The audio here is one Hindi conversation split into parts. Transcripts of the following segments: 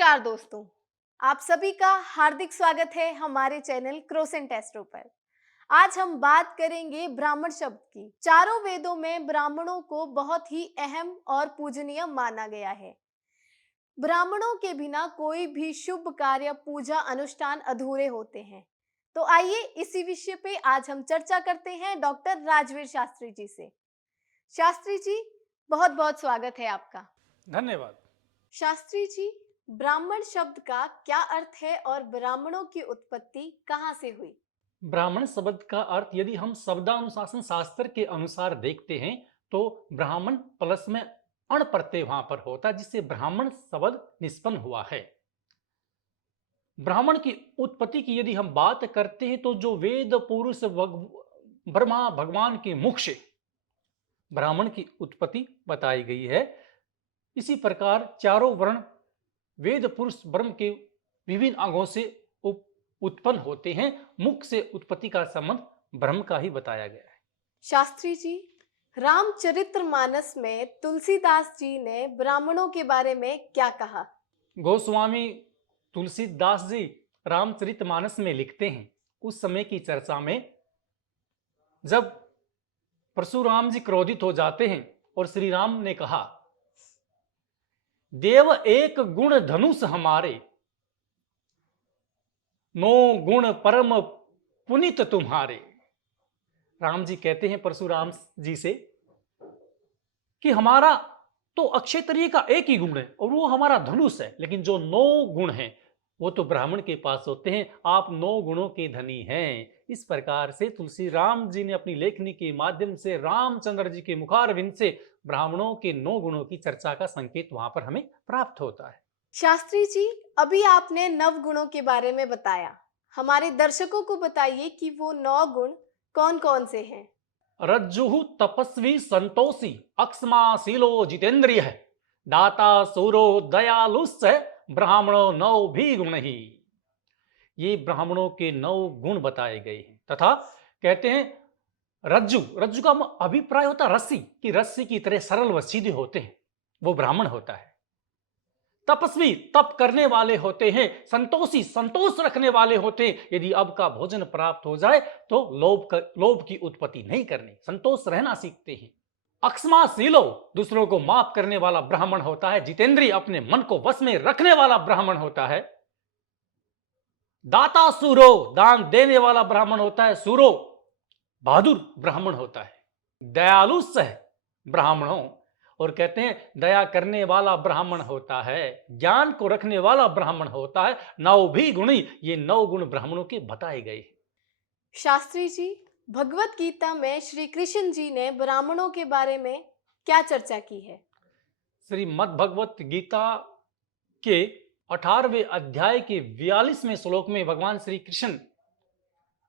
नमस्कार दोस्तों, आप सभी का हार्दिक स्वागत है हमारे चैनल क्रोसेंट एस्ट्रो पर। आज हम बात करेंगे ब्राह्मण शब्द की। चारों वेदों में ब्राह्मणों को बहुत ही अहम और पूजनीय माना गया है। ब्राह्मणों के बिना कोई भी शुभ कार्य, पूजा, अनुष्ठान अधूरे होते हैं। तो आइए इसी विषय पे आज हम चर्चा करते हैं डॉक्टर राजवीर शास्त्री जी से। शास्त्री जी, बहुत बहुत स्वागत है आपका। धन्यवाद। शास्त्री जी, ब्राह्मण शब्द का क्या अर्थ है और ब्राह्मणों की उत्पत्ति कहां से हुई? ब्राह्मण शब्द का अर्थ यदि हम शब्दानुशासन शास्त्र के अनुसार देखते हैं तो ब्राह्मण प्लस में अण प्रत्यय वहां पर होता है, जिससे ब्राह्मण शब्द निष्पन्न हुआ है। ब्राह्मण की उत्पत्ति की यदि हम बात करते हैं तो जो वेद पुरुष ब्रह्मा भगवान के मुख से ब्राह्मण की उत्पत्ति बताई गई है। इसी प्रकार चारों वर्ण वेद पुरुष ब्रह्म के विभिन्न अंगों से उत्पन्न होते हैं। मुख से उत्पत्ति का संबंध ब्रह्म का ही बताया गया है। शास्त्री जी, रामचरितमानस में तुलसीदास जी ने ब्राह्मणों के बारे में क्या कहा? गोस्वामी तुलसीदास जी रामचरितमानस में लिखते हैं, उस समय की चर्चा में जब परशुराम जी क्रोधित हो जाते हैं और श्री राम ने कहा, देव एक गुण धनुष हमारे, नो गुण परम पुनित तुम्हारे। राम जी कहते हैं परशुराम जी से कि हमारा तो अक्षय तरीय का एक ही गुण है और वो हमारा धनुष है, लेकिन जो 9 गुण हैं वो तो ब्राह्मण के पास होते हैं। आप 9 गुणों के धनी हैं। इस प्रकार से तुलसी राम जी ने अपनी लेखनी के माध्यम से रामचंद्र जी के मुखारविंद से ब्राह्मणों के 9 गुणों की चर्चा का संकेत वहां पर हमें प्राप्त होता है। शास्त्री जी, अभी आपने 9 गुणों के बारे में बताया। हमारे दर्शकों को बताइए कि वो 9 गुण कौन-कौन से हैं? रज्जु तपस्वी संतोषी अक्षमाशीलो जितेंद्रिय है, दाता सूरो दयालुश्च ब्राह्मणो 9 भी गुण ही। ये ब्राह्मणों के 9 गुण बताए गए हैं। तथा कहते हैं रज्जु, रज्जु का अभिप्राय होता है रस्सी, कि रस्सी की तरह सरल व सीधे होते हैं, वो ब्राह्मण होता है। तपस्वी, तप करने वाले होते हैं। संतोषी, संतोष रखने वाले होते हैं। यदि अब का भोजन प्राप्त हो जाए तो लोभ की उत्पत्ति नहीं करनी, संतोष रहना सीखते हैं। अक्षमाशीलो, दूसरों को माफ करने वाला ब्राह्मण होता है। जितेंद्रिय, अपने मन को वश में रखने वाला ब्राह्मण होता है। दाता सूरो, दान देने वाला ब्राह्मण होता है। सूरो, बहादुर ब्राह्मण होता है। दयालु सह ब्राह्मणों, और कहते हैं दया करने वाला ब्राह्मण होता है। ज्ञान को रखने वाला ब्राह्मण होता है। 9 भी गुणी, ये 9 गुण ब्राह्मणों के बताए गए हैं। शास्त्री जी, भगवत गीता में श्री कृष्ण जी ने ब्राह्मणों के बारे में क्या चर्चा की है? श्रीमद् भगवत गीता के 18वें अध्याय के 42वें श्लोक में भगवान श्री कृष्ण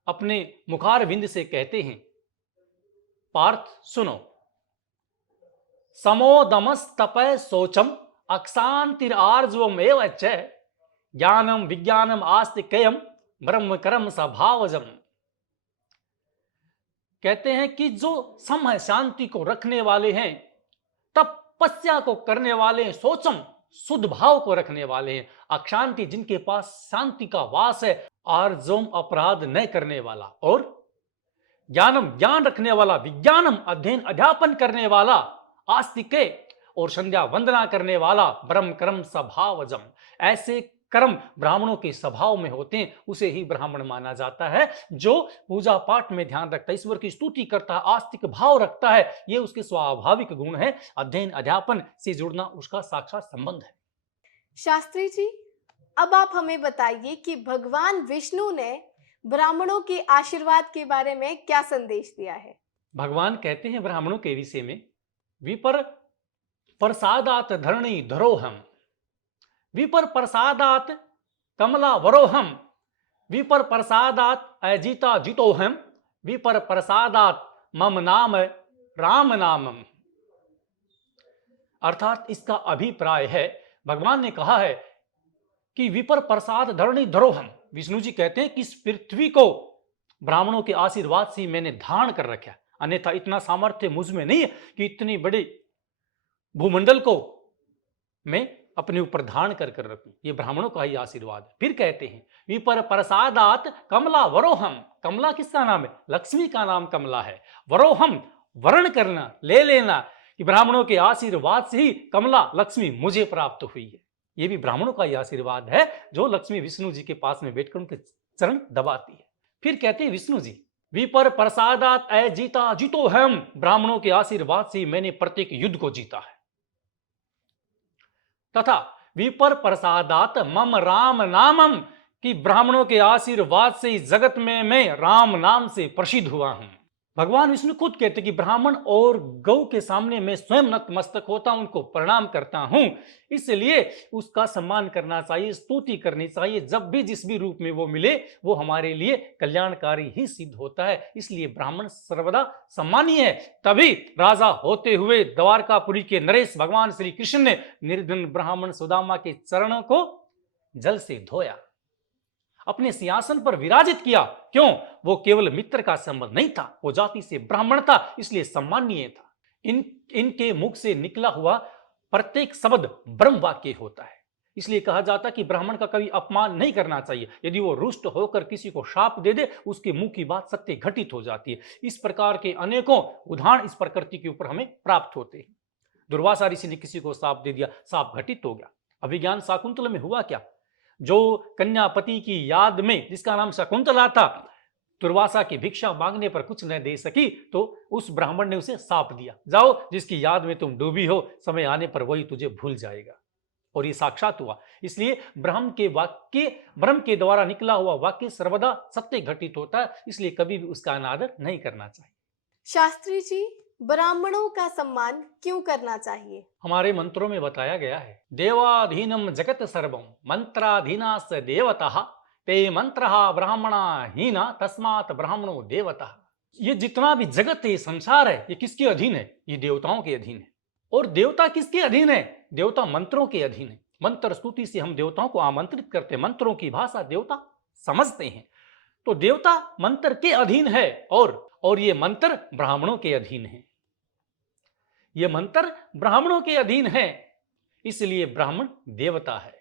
अपने मुखारविंद से कहते हैं, पार्थ सुनो, समोदमस्तपय शोचम अक्षांतिरार्जवम एव च ज्ञानम विज्ञानम आस्तिकेयम ब्रह्म कर्म स्वभावजम। कहते हैं कि जो सम है, शांति को रखने वाले हैं, तपस्या को करने वाले हैं, सोचम शुद्ध भाव को रखने वाले हैं, अक्षांति जिनके पास शांति का वास है, आर्जवम अपराध न करने वाला, और ज्ञानम ज्ञान रखने वाला, विज्ञानम अध्ययन अध्यापन करने वाला, आस्तिके और संध्या वंदना करने वाला, ब्रह्म कर्म स्वभावजम। ऐसे कर्म ब्राह्मणों के स्वभाव में होते हैं, उसे ही ब्राह्मण माना जाता है। जो पूजा पाठ में ध्यान रखता है, ईश्वर की स्तुति करता है, आस्तिक भाव रखता है, ये उसके स्वाभाविक गुण है। अध्ययन अध्यापन से जुड़ना उसका साक्षात संबंध है। शास्त्री जी, अब आप हमें बताइए कि भगवान विष्णु ने ब्राह्मणों के आशीर्वाद के बारे में क्या संदेश दिया है? भगवान कहते हैं ब्राह्मणों के विषय में, विपर प्रसादात धरणी धरोहम, विपर प्रसादात कमला वरोहम, विपर प्रसादात अजिता जितोहम, विपर प्रसादात मम नाम राम नामम। अर्थात इसका अभिप्राय है, भगवान ने कहा है कि विपर प्रसाद धरणी धरोहम, विष्णु जी कहते हैं कि इस पृथ्वी को ब्राह्मणों के आशीर्वाद से मैंने धारण कर रखा, अन्यथा इतना सामर्थ्य मुझ में नहीं है कि इतनी बड़ी भूमंडल को मैं अपने ऊपर धारण कर कर रखूं, ये ब्राह्मणों का ही आशीर्वाद है। फिर कहते हैं विपर प्रसादात कमला वरोहम। कमला किसका नाम है? लक्ष्मी का नाम कमला है। वरोहम, वर्ण करना, ले लेना कि ब्राह्मणों के आशीर्वाद से ही कमला लक्ष्मी मुझे प्राप्त हुई है। ये भी ब्राह्मणों का ही आशीर्वाद है जो लक्ष्मी विष्णु जी के पास में बैठकर उनके चरण दबाती है। फिर कहते हैं विष्णु जी विपर प्रसादात ऐ जीता जीतो हम। ब्राह्मणों के आशीर्वाद से मैंने प्रत्येक युद्ध को जीता है। तथा विपर प्रसादात मम राम नामम, कि ब्राह्मणों के आशीर्वाद से इस जगत में मैं राम नाम से प्रसिद्ध हुआ हूं। भगवान विष्णु खुद कहते कि ब्राह्मण और गौ के सामने मैं स्वयं नतमस्तक होता हूं, उनको प्रणाम करता हूं, इसलिए उसका सम्मान करना चाहिए, स्तुति करनी चाहिए। जब भी जिस भी रूप में वो मिले वो हमारे लिए कल्याणकारी ही सिद्ध होता है। इसलिए ब्राह्मण सर्वदा सम्मानीय है। तभी राजा होते हुए द्वारकापुरी के नरेश भगवान श्री कृष्ण ने निर्धन ब्राह्मण सुदामा के चरणों को जल से धोया, अपने सिंहासन पर विराजित किया। क्यों? वो केवल मित्र का संबंध नहीं था, वो जाति से ब्राह्मण था, इसलिए सम्माननीय था। इनके मुख से निकला हुआ प्रत्येक शब्द ब्रह्म वाक्य होता है। इसलिए कहा जाता कि ब्राह्मण का कभी अपमान नहीं करना चाहिए। यदि वो रुष्ट होकर किसी को शाप दे दे, उसके मुंह की बात सत्य घटित हो जाती है। इस प्रकार के अनेकों उदाहरण इस प्रकृति के ऊपर हमें प्राप्त होते हैं। दुर्वासा ऋषि ने किसी को शाप दे दिया, शाप घटित हो गया। अभिज्ञान शाकुंतल में हुआ क्या? जो कन्यापति की याद में, जिसका नाम शकुंतला था, दुर्वासा की भिक्षा मांगने पर कुछ न दे सकी, तो उस ब्राह्मण ने उसे शाप दिया, जाओ जिसकी याद में तुम डूबी हो, समय आने पर वही तुझे भूल जाएगा। और ये साक्षात हुआ। इसलिए ब्रह्म के द्वारा निकला हुआ वाक्य सर्वदा सत्य घटित होता है, इसलिए कभी भी उसका अनादर नहीं करना चाहिए। शास्त्री जी, ब्राह्मणों का सम्मान क्यों करना चाहिए? हमारे मंत्रों में बताया गया है, देवाधीनम जगत सर्वम मंत्राधीना स देवतः ते मंत्रहा ब्राह्मणा हीना तस्मात् ब्राह्मणो देवतः। ये जितना भी जगत है, संसार है, ये किसके अधीन है? ये देवताओं के अधीन है। और देवता किसके अधीन है? देवता मंत्रों के अधीन है। मंत्र स्तुति से हम देवताओं को आमंत्रित करते हैं, मंत्रों की भाषा देवता समझते हैं। तो देवता मंत्र के अधीन है और ये मंत्र ब्राह्मणों के अधीन है। ये मंत्र ब्राह्मणों के अधीन है, इसलिए ब्राह्मण देवता है।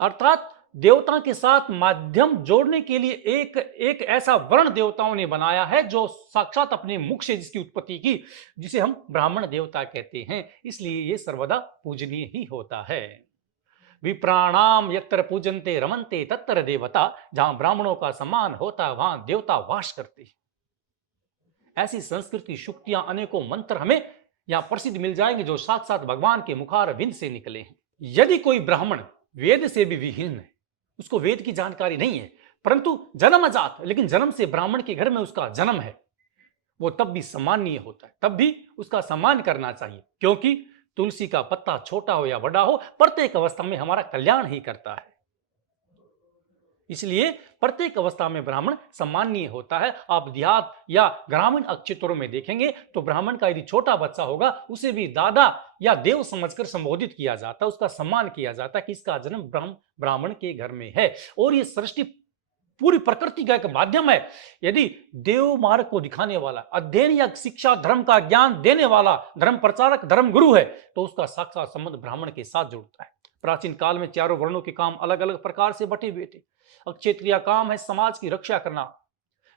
अर्थात देवता के साथ माध्यम जोड़ने के लिए एक ऐसा वर्ण देवताओं ने बनाया है जो साक्षात अपने मुख से जिसकी उत्पत्ति की, जिसे हम ब्राह्मण देवता कहते हैं। इसलिए ये सर्वदा पूजनीय ही होता है। विप्राणाम यत्र पूजन्ते रमन्ते तत्र देवता। जहां ब्राह्मणों का सम्मान होता है वहां देवता वास करते हैं। ऐसी संस्कृति शुक्तियां, अनेकों मंत्र हमें यहां प्रसिद्ध मिल जाएंगे जो साक्षात भगवान के मुखारविंद से निकले हैं। यदि कोई ब्राह्मण वेद से भी विहीन है, उसको वेद की जानकारी नहीं है, परंतु जन्मजात, लेकिन जन्म से ब्राह्मण के घर में उसका जन्म है, वो तब भी सम्माननीय होता है, तब भी उसका सम्मान करना चाहिए। क्योंकि तुलसी का पत्ता छोटा हो या बड़ा हो, प्रत्येक अवस्था में हमारा कल्याण ही करता है। इसलिए प्रत्येक अवस्था में ब्राह्मण सम्माननीय होता है। आप देहात या ग्रामीण क्षेत्रों में देखेंगे तो ब्राह्मण का यदि छोटा बच्चा होगा, उसे भी दादा या देव समझकर संबोधित किया जाता है, उसका सम्मान किया जाता है कि इसका जन्म ब्राह्मण के घर में है। और ये सृष्टि पूरी प्रकृति का एक माध्यम है। यदि देव मार्ग को दिखाने वाला, अध्ययन या शिक्षा, धर्म का ज्ञान देने वाला धर्म प्रचारक, धर्म गुरु है, तो उसका साक्षात संबंध ब्राह्मण के साथ जुड़ता है। प्राचीन काल में चारों वर्णों के काम अलग अलग प्रकार से बटे हुए थे। क्षत्रिय काम है समाज की रक्षा करना,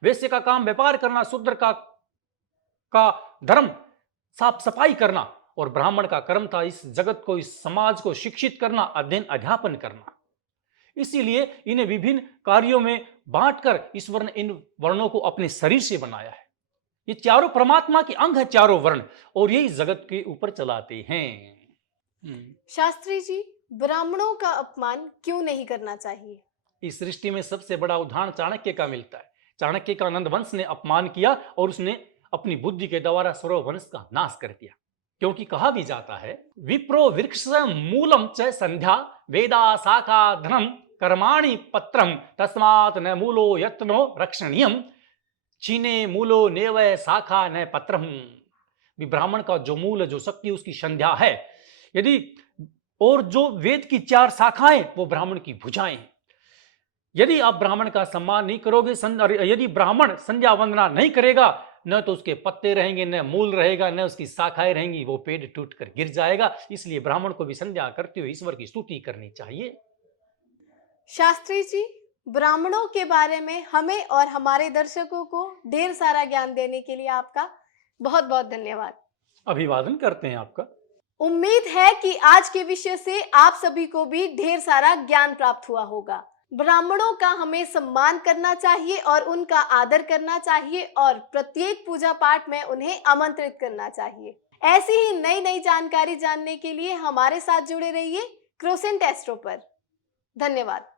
वैश्य का काम व्यापार करना, शूद्र का धर्म साफ सफाई करना, और ब्राह्मण का कर्म था इस जगत को, इस समाज को शिक्षित करना, अध्ययन अध्यापन करना। इसीलिए इन्हें विभिन्न कार्यों में बांटकर ईश्वर ने इन वर्णों को अपने शरीर से बनाया है। ये चारों परमात्मा के अंग है, चारों वर्ण, और ये इस जगत के ऊपर चलाते हैं। शास्त्री जी, ब्राह्मणों का अपमान क्यों नहीं करना चाहिए? इस सृष्टि में सबसे बड़ा उदाहरण चाणक्य का मिलता है। चाणक्य का नंद वंश ने अपमान किया और उसने अपनी बुद्धि के द्वारा सौरव वंश का नाश कर दिया। क्योंकि कहा भी जाता है, विप्रो वृक्ष मूलम च संध्या वेदा शाखा धनम कर्माणि पत्रम तस्मात् न मूलो यत्नो रक्षणीयम चीने मूलो नेवय शाखा न पत्रम। ब्राह्मण का जो मूल, जो शक्ति, उसकी संध्या है। यदि और जो वेद की 4 शाखाएं, वो ब्राह्मण की भुजाएं हैं। यदि आप ब्राह्मण का सम्मान नहीं करोगे, यदि ब्राह्मण संध्या वंदना नहीं करेगा, न तो उसके पत्ते रहेंगे, न मूल रहेगा, न उसकी शाखाएं रहेंगी, वो पेड़ टूट कर गिर जाएगा। इसलिए ब्राह्मण को भी संध्या करते हुए ईश्वर की स्तुति करनी चाहिए। शास्त्री जी, ब्राह्मणों के बारे में हमें और हमारे दर्शकों को ढेर सारा ज्ञान देने के लिए आपका बहुत बहुत धन्यवाद। अभिवादन करते हैं आपका। उम्मीद है कि आज के विषय से आप सभी को भी ढेर सारा ज्ञान प्राप्त हुआ होगा। ब्राह्मणों का हमें सम्मान करना चाहिए और उनका आदर करना चाहिए और प्रत्येक पूजा पाठ में उन्हें आमंत्रित करना चाहिए। ऐसी ही नई नई जानकारी जानने के लिए हमारे साथ जुड़े रहिए क्रोसेंट एस्ट्रो पर। धन्यवाद।